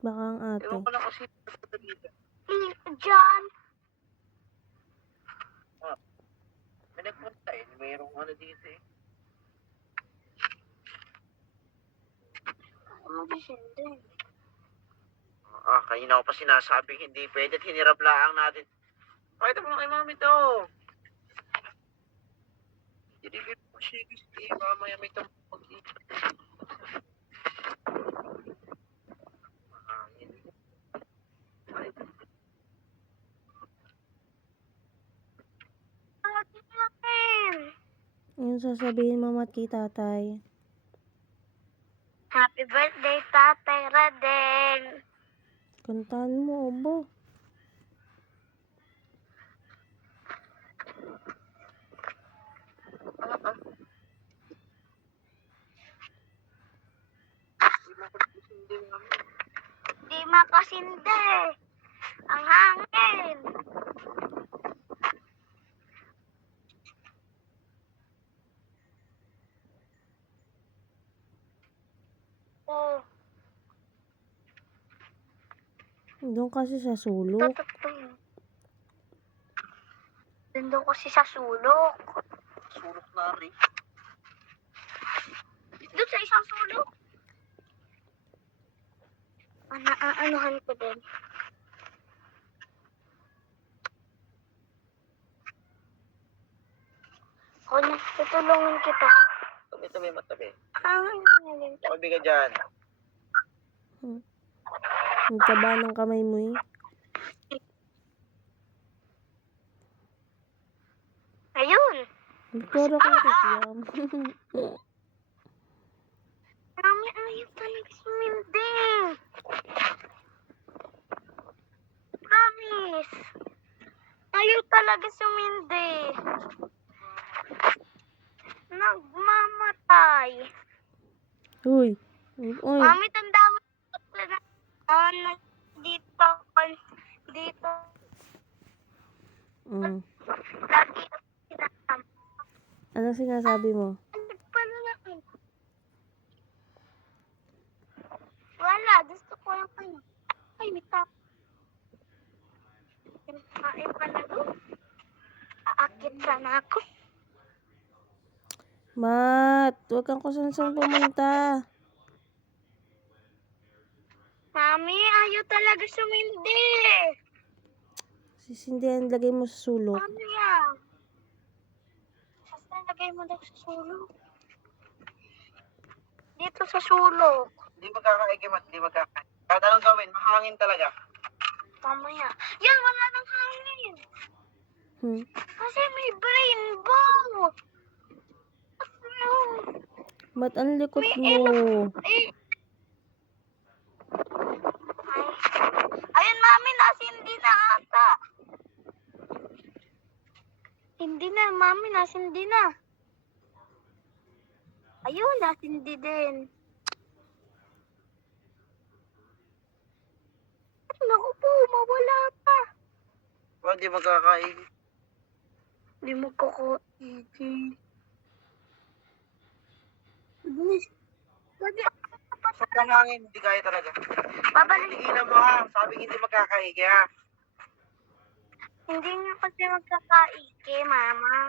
Baka ang ate. Ewan ko lang kasi dito. Diyan. May nagpunta eh. Mayroong ano dito eh. Hindi. Kanina ko pa sinasabing hindi pwede at hinirap lang natin. Pakita mo na kay mami to. Dirigil mo siya gusto eh. Mamaya may tampag dito. Mahangin. Ay, Yung sasabihin mo mat kay tatay. Happy birthday, Tatay Radel. Kantahan mo, obo. Di makasindi. Ang hangin. Oh, Doon kasi sa sulok. tutok. Doon kasi sa sulok. Sulok na rin. Doon sa isang sulok. Anuhan ko din. O na, tutulungan kita. Tabi, matabi. Ang Tabi ka dyan. Ang taba ng kamay mo eh. Ayun. Pero kang kikiam. Mami, ayaw talaga suminding. Promise. Ayaw talaga sumindi. Nagmamatay. Uy. Uy. Mami, tanda mo na dito. Dito. Lagi sinasama. Anong sinasabi mo? Paano na? Wala, gusto ko lang kayo. Ay, may tap. Ay, pala doon. Aakit sana ako. Mat, huwag kang kusan-san pumunta. Mami, ayaw talaga sumindi. Sisindihan, lagay mo sa sulok. Ano yan? Saan lagay mo daw sa sulok? Dito sa sulok. Hindi magkakaikimat, hindi magkakain. Kahit anong gawin, mahangin talaga. Mamaya. Yan, wala nang hangin. Kasi may rainbow. Mat, ang likot mo. Ay. Ayun, mami, nasindi na ata. Hindi na, mami, nasindi na. Ayun, nasindi din. Naku po, mawala pa. Hindi magkakain. Hindi magkakaigi. Pwede Sobrang hangin, hindi kaya talaga. babalik. Tigilan mo ha, sabi hindi magkakaigi ha. Hindi nga kasi magkakaigi, mama.